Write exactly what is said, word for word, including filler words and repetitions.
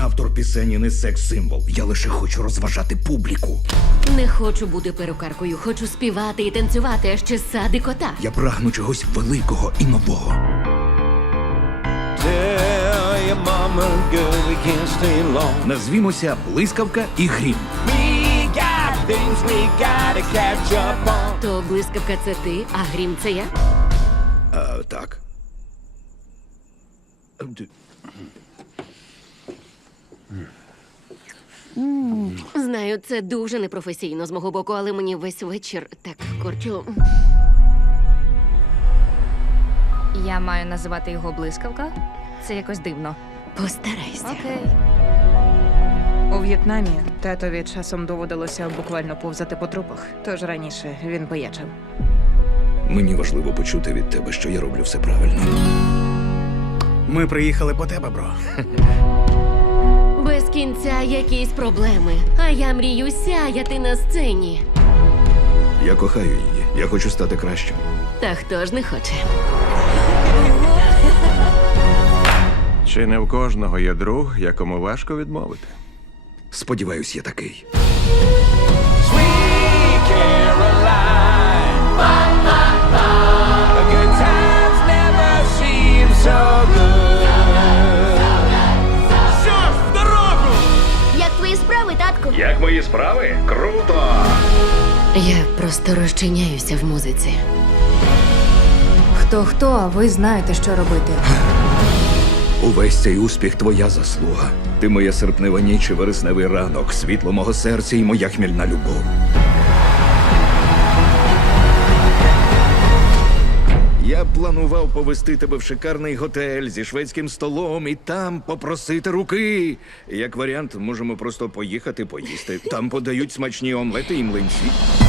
автор пісень і не секс-символ. Я лише хочу розважати публіку. Не хочу бути перукаркою, хочу співати і танцювати, а ще сади кота. Я прагну чогось великого і нового. Tell your mama, girl, we can't stay long. Назвімося «Блискавка» і «Грім». We got things we gotta catch up on. То блискавка це ти, а грім це я? А, так. Д- Знаю, це дуже непрофесійно з мого боку, але мені весь вечір так корчу. Я маю називати його блискавка? Це якось дивно. Постарайся. Окей. У В'єтнамі татові часом доводилося буквально повзати по трупах, тож раніше він боячив. Мені важливо почути від тебе, що я роблю все правильно. Ми приїхали по тебе, бро. Без кінця якісь проблеми. А я мрію сяяти на сцені. Я кохаю її. Я хочу стати кращим. Та хто ж не хоче? Чи не в кожного є друг, якому важко відмовити? Сподіваюсь, я такий. Sweet Caroline. The good times never seem so good. Що ж, в дорогу! Як твої справи, татку? Як мої справи? Круто! Я просто розчиняюся в музиці. Хто хто, а ви знаєте, що робити. Увесь цей успіх твоя заслуга. Ти моя серпнева ніч і вересневий ранок, світло мого серця і моя хмільна любов. Я планував повести тебе в шикарний готель зі шведським столом і там попросити руки. Як варіант, можемо просто поїхати поїсти. Там подають смачні омлети і млинці.